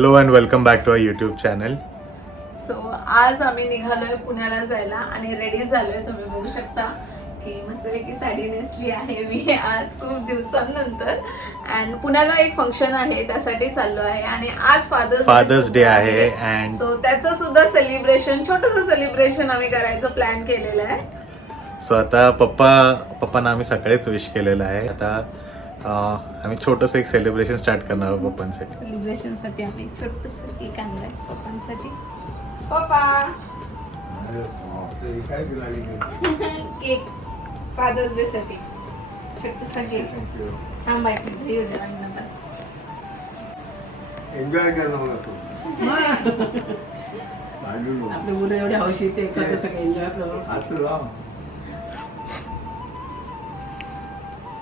Hello and welcome back to our YouTube channel so आज आम्ही निघालोय पुण्याला जायला आणि रेडी झालोय तुम्ही बघू शकता की मस्तपैकी साडी नेसली आहे मी आज खूप दिवसांनंतर अँड पुण्याला एक फंक्शन आहे त्यासाठी चाललो आहे आणि आज फादर्स फादर्स डे आहे अँड सो त्याचं सुद्धा सेलिब्रेशन छोटस सेलिब्रेशन आम्ही करायचं प्लॅन केलेलं आहे सो आता पप्पा पप्पांना आम्ही सकाळीच विश केलेलं आहे आता आम्ही छोटंसं एक सेलिब्रेशन स्टार्ट करणार आहोत सेलिब्रेशन साठी आम्ही छोटंसं केक आणलं आहे पप्पांसाठी पप्पा केक फादर्स डे साठी छोटंसं केक हा माहिती घरी येऊ एन्जॉय करणं मला तू आपले मुलं एवढे हौशी ते एन्जॉय करू आता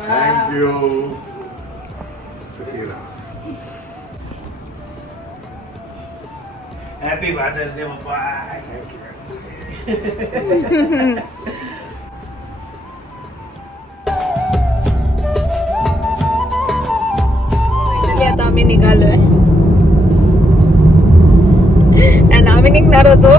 थँक यू सखीरा हॅपी फादर्स डे आम्ही निघालोय आम्ही निघणार होतो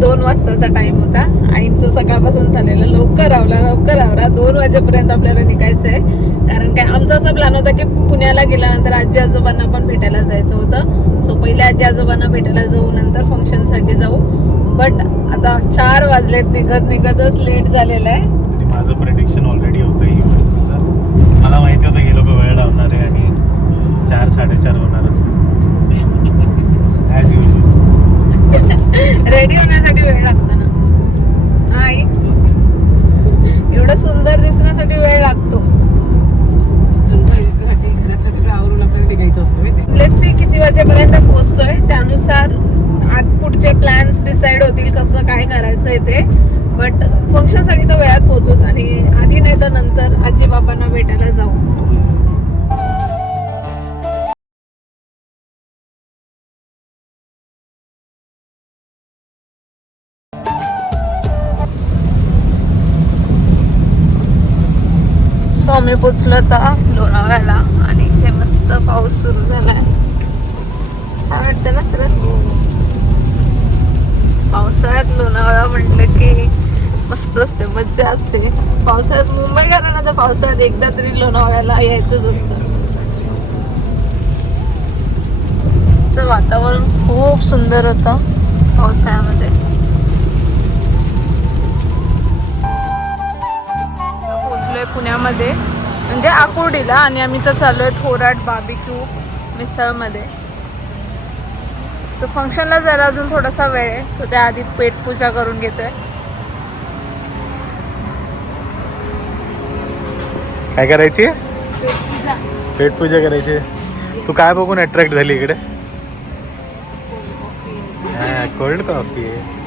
दोन वाजताचा टाइम होता आईचं सकाळपासून चाललेलं लवकर आवला लवकर आवरा दोन वाजेपर्यंत आपल्याला निघायचं आहे कारण काय आमचा असा प्लॅन होता की पुण्याला गेल्यानंतर आजी आजोबांना पण भेटायला जायचं होतं सो पहिले आजी आजोबांना भेटायला जाऊ नंतर फंक्शनसाठी जाऊ बट आता चार वाजलेत निघत निघतच लेट झालेलं आहे माझं प्रेडिक्शन ऑलरेडी होतं ही मला माहिती होतं की लोक वेळ लावणार आहे आणि चार साडेचार होणारच ॲज रेडी होण्यासाठी वेळ लागतो किती वाजेपर्यंत पोहोचतोय त्यानुसार आत पुढचे प्लॅन्स डिसाईड होतील कसं काय करायचं आहे ते बट फंक्शन साठी तर वेळात पोहोचूच आणि आधी नाही तर नंतर आजी बाबांना भेटायला जाऊ आम्ही पोचलो आता लोणावळ्याला आणि इथे मस्त पाऊस सुरू झाला वाटतं ना सरच हो. पावसाळ्यात लोणावळा म्हटलं की मस्त असते मज्जा असते पावसाळ्यात मुंबई ना तर पावसाळ्यात एकदा तरी लोणावळ्याला यायचंच असत वातावरण खूप सुंदर होतं पावसाळ्यामध्ये पोचलोय पुण्यामध्ये म्हणजे आकुर्डीला आणि आम्ही तर चालू आहे थोराट बाबी क्यू मिसळमध्ये सो फंक्शनला जरा अजून थोडासा वेळ आहे सो त्याआधी पूजा करून घेतोय काय करायची पूजा करायची तू काय बघून अट्रॅक्ट झाली इकडे कोल्ड कॉफी आहे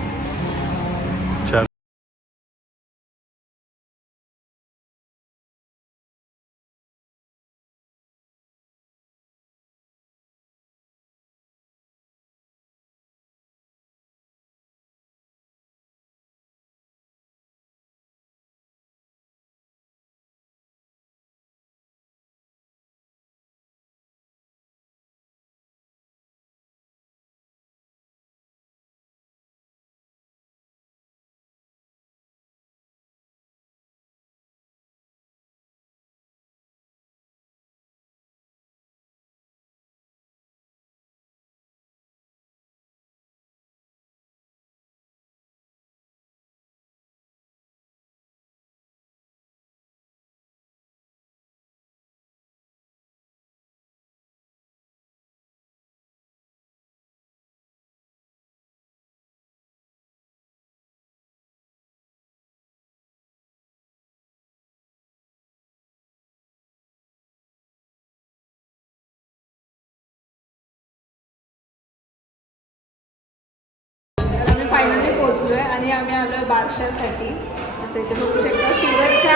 पोचलो आहे आणि आम्ही आलो बारशासाठी असं इथे बघू शकतो सूरजच्या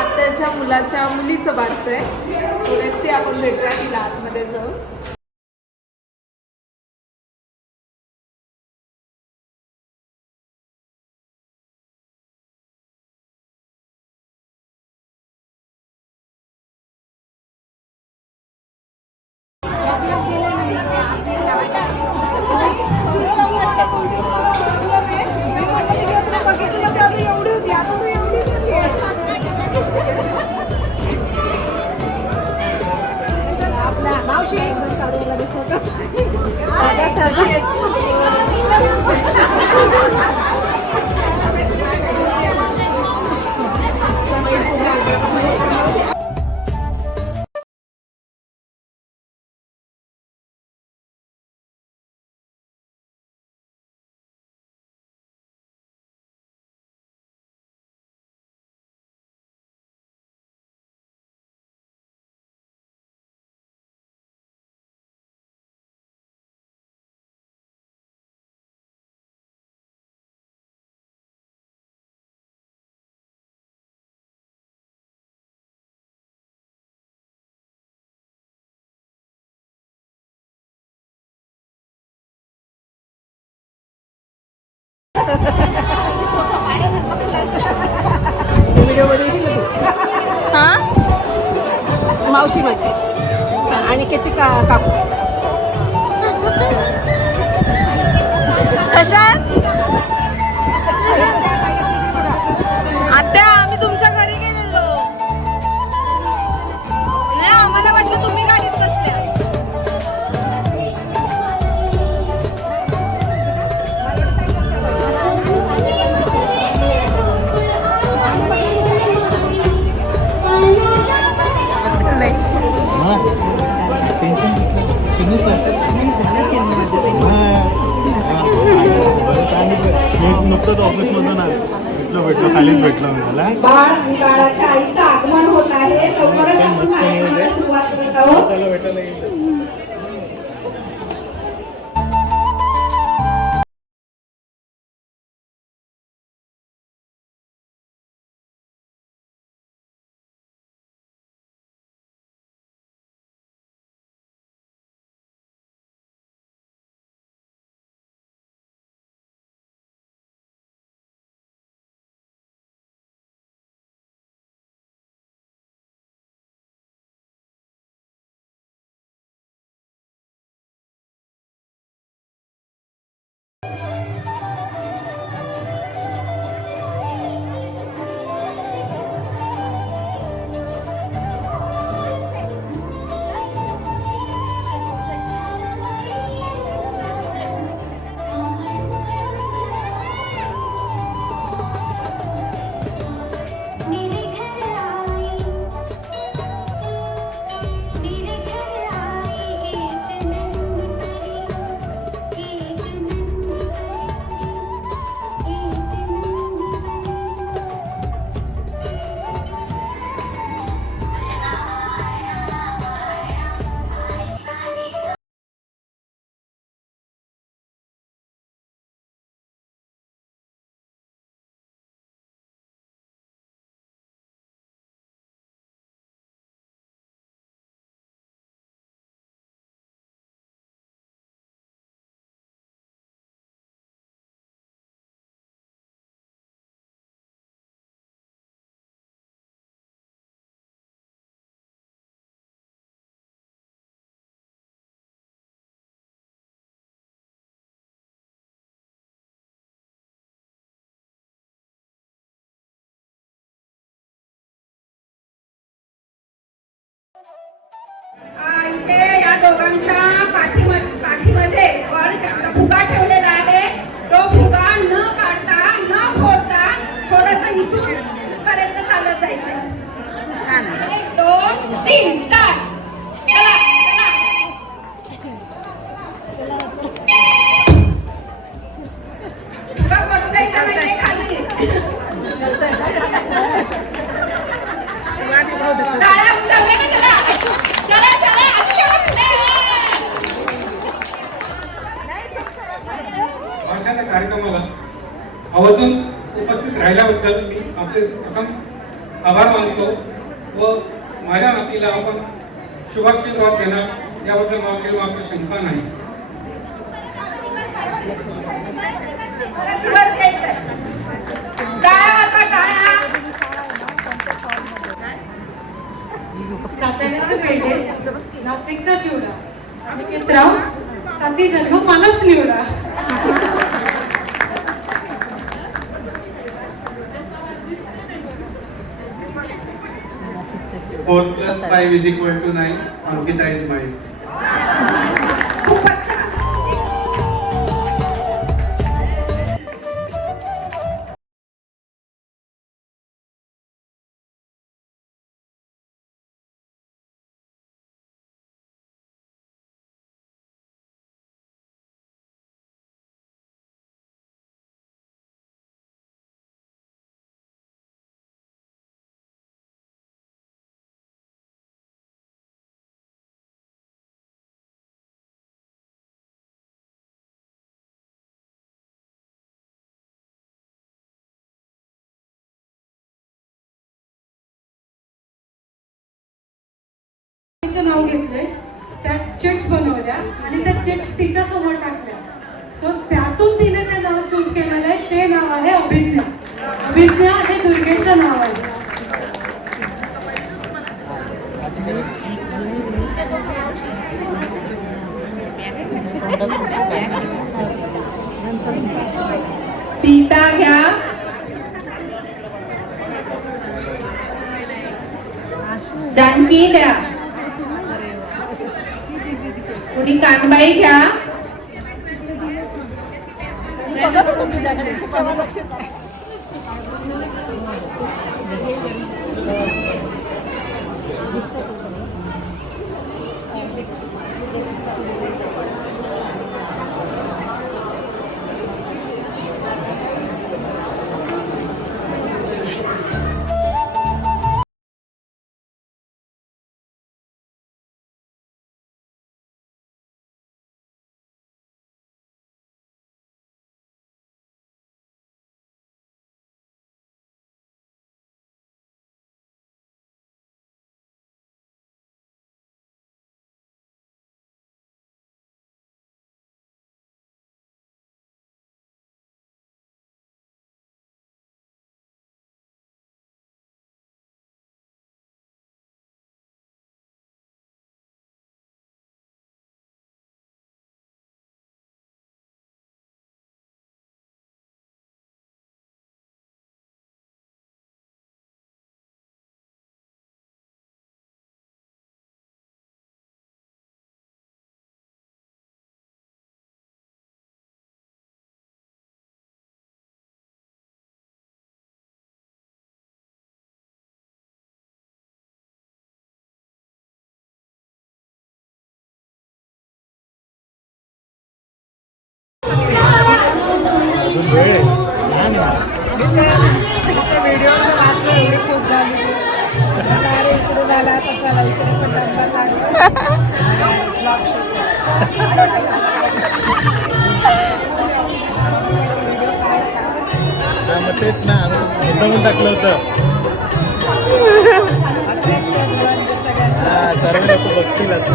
आत्ताच्या मुलाच्या मुलीचं बारसं आहे सूरजशी आपण भेटूया तिला आतमध्ये जाऊन Yes. हां मावशी माझी आणि त्याची का काकू कशा ऑफिसमधून भेटलो भेटलो खालीच भेटलो मी मला बाळाच्या आईचं आगमन होत आहे आपण सुरुवात करत इथे या दोघांच्या पाठीमध्ये पाठीमध्ये बॉल फुगा ठेवलेला आहे तो फुगा न काढता न फोडता थोडस इथून पर्यंत चालत जायचं एक दोन तीन स्टार्ट खाली आवर्जून उपस्थित राहिल्याबद्दल मी आपले प्रथम आभार मानतो व माझ्या नातीला आपण शुभाशीर्वाद देणार याबद्दल मला केलं मात्र शंका नाही नाशिकचा आणि निकेतराव साथी जन्म मलाच निवडा 4 plus 5 is equal to 9. Ankita is mine. नाव घेतलंय त्या चेक्स बनवल्या आणि त्या तिच्या समोर टाकल्या सो त्यातून तिने ते नाव चूज केलेलं आहे ते नाव आहे अभिज्ञा अभिज्ञा हे दुर्गेचं नाव आहे पिता घ्या जानकी द्या तुम्ही कानबाई घ्या तेच ना म्हणून टाकलं होतं सर्व लोक बघतील असं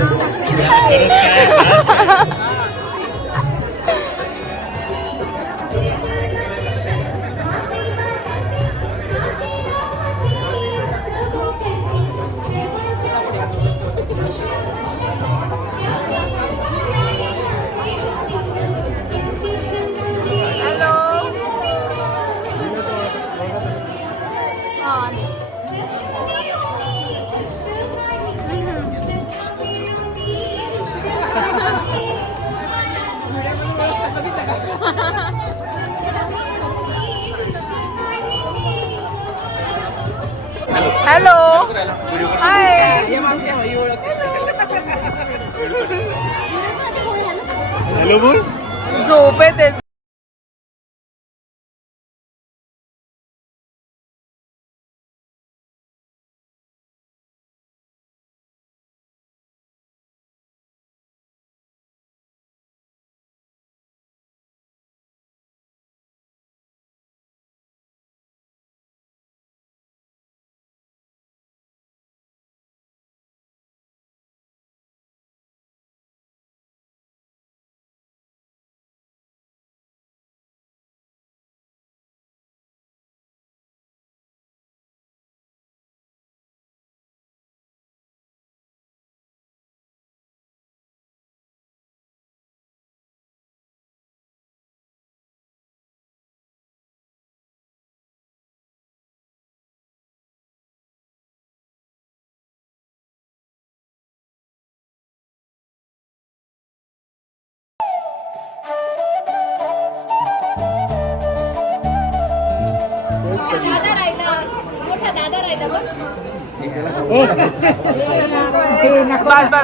बस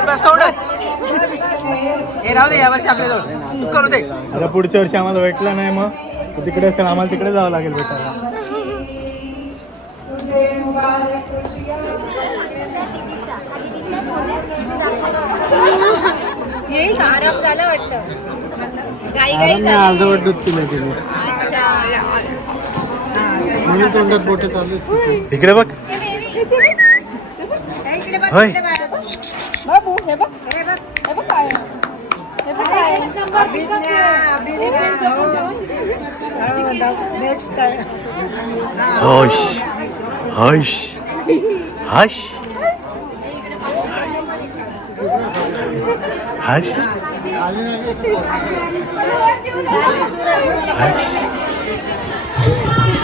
बस आता पुढच्या वर्षी आम्हाला भेटला नाही मग तिकडे असेल आम्हाला तिकडे जावं लागेल भेटायला आराम झाला वाटत गाई गाई अर्धवट दूध तोंडात बोट चालू इकडे बघ होय बाबू हे बघ बघ हे बघ काय hush hush hush hush hush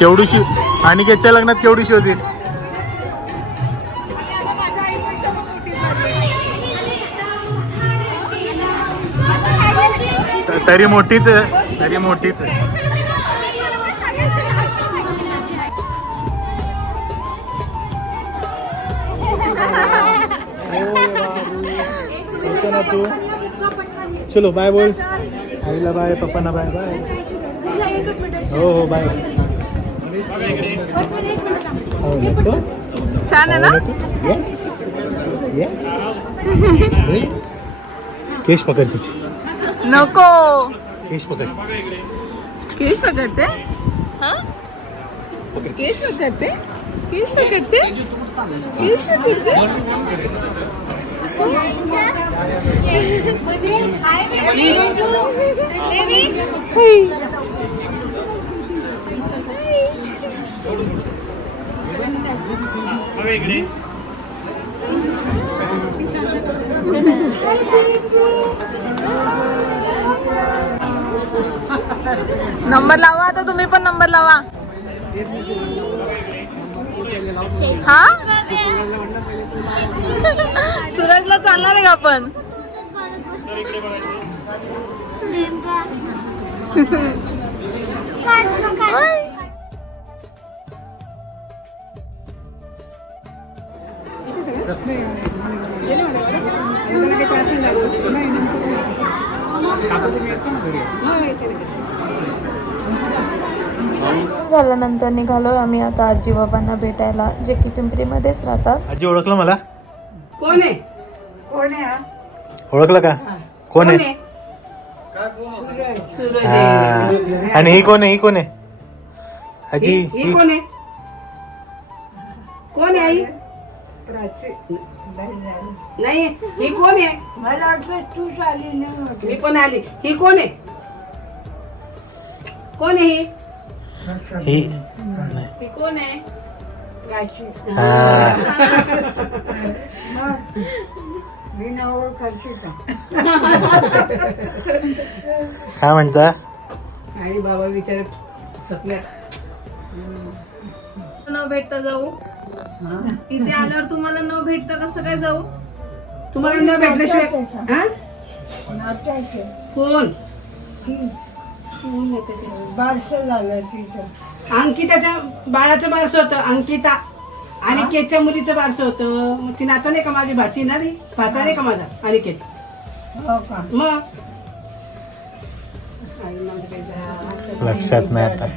आणि केच्या लग्नात केवढीशी होती तरी मोठीच तरी मोठीच ना तू चलो बाय बोल आईला बाय ना बाय बाय हो हो बाय छान आहे ना केश पकड तिची नको केश पकड केश पकडते केश पकडते केश पकडते केश पकडते मनीष हाय बेबी नंबर लावा आता तुम्ही पण नंबर लावा हा सूरजला चालणार आहे का आपण झाल्यानंतर निघालो आम्ही आता आजी बाबांना भेटायला जे की पिंपरीमध्येच राहतात आजी ओळखलं मला कोण आहे ओळखलं का कोण आहे आणि ही कोण आहे ही कोण आहे आजी कोण आहे कोण आहे अच्छा नाही ही कोण आहे मला वाटलं तूच आली नाही मी पण आली ही कोण आहे कोण आहे ही ही नाही. ही कोण आहे का काय म्हणता आई बाबा विचार सपल्या न भेटता जाऊ इथे आल्यावर तुम्हाला न भेटत कसं काय जाऊ तुम्हाला न भेटल्याशिवाय कोण अंकिताच्या बाळाचं बारसं होत अंकिता आणि केच्या मुलीचं बारसं होत ती नाता नाही का माझी भाची ना रे भाचा नाही का माझा अनिकेत हो मग लक्षात नाही आता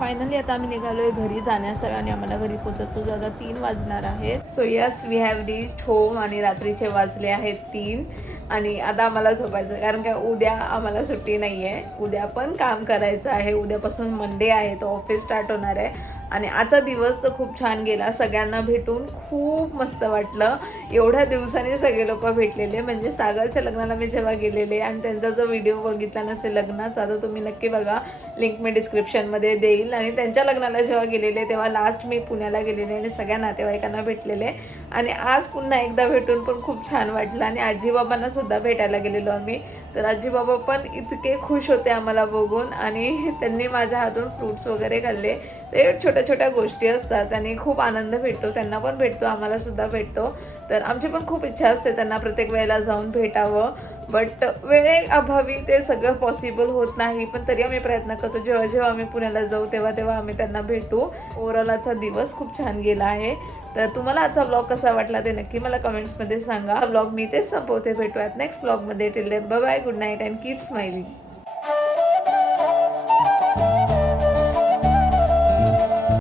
फायनली आता आम्ही निघालोय घरी जाण्यासाठी आणि आम्हाला घरी पोचत तो आता तीन वाजणार आहे so yes we have reach home आणि रात्रीचे वाजले आहेत तीन आणि आता आम्हाला झोपायचं कारण का उद्या आम्हाला सुट्टी नाही आहे उद्या पण काम करायचं आहे उद्यापासून मंडे आहे तो ऑफिस स्टार्ट होणार आहे आणि आजचा दिवस तर खूप छान गेला सगळ्यांना भेटून खूप मस्त वाटलं एवढ्या दिवसांनी सगळे लोक भेटलेले म्हणजे सागरच्या लग्नाला मी जेव्हा गेलेले आणि त्यांचा जो व्हिडिओ बघितला नसेल लग्नाचा तर तुम्ही नक्की बघा लिंक मी डिस्क्रिप्शनमध्ये देईल आणि त्यांच्या लग्नाला जेव्हा गेलेले तेव्हा लास्ट मी पुण्याला गेलेले आणि सगळ्या नातेवाईकांना भेटलेले आणि आज पुन्हा एकदा भेटून पण खूप छान वाटलं आणि आजीबाबांना सुद्धा भेटायला गेलेलो आम्ही तर आजीबाबा पण इतके खुश होते आम्हाला बघून आणि त्यांनी माझ्या हातून फ्रूट्स वगैरे खाल्ले ते छोट्या छोट्या गोष्टी असतात आणि खूप आनंद भेटतो त्यांना पण भेटतो आम्हाला सुद्धा भेटतो तर आमची पण खूप इच्छा असते त्यांना प्रत्येक वेळेला जाऊन भेटावं बट वेळे अभावी ते सगळं पॉसिबल होत नाही पण तरी आम्ही प्रयत्न करतो जेव्हा जेव्हा आम्ही पुण्याला जाऊ तेव्हा तेव्हा आम्ही त्यांना भेटू ओवरऑल आजचा दिवस खूप छान गेला आहे तर तुम्हाला आजचा ब्लॉग कसा वाटला ते नक्की मला कमेंट्समध्ये सांगा ब्लॉग मी तेच संपवते भेटूयात नेक्स्ट ब्लॉगमध्ये दे bye good night and keep smiling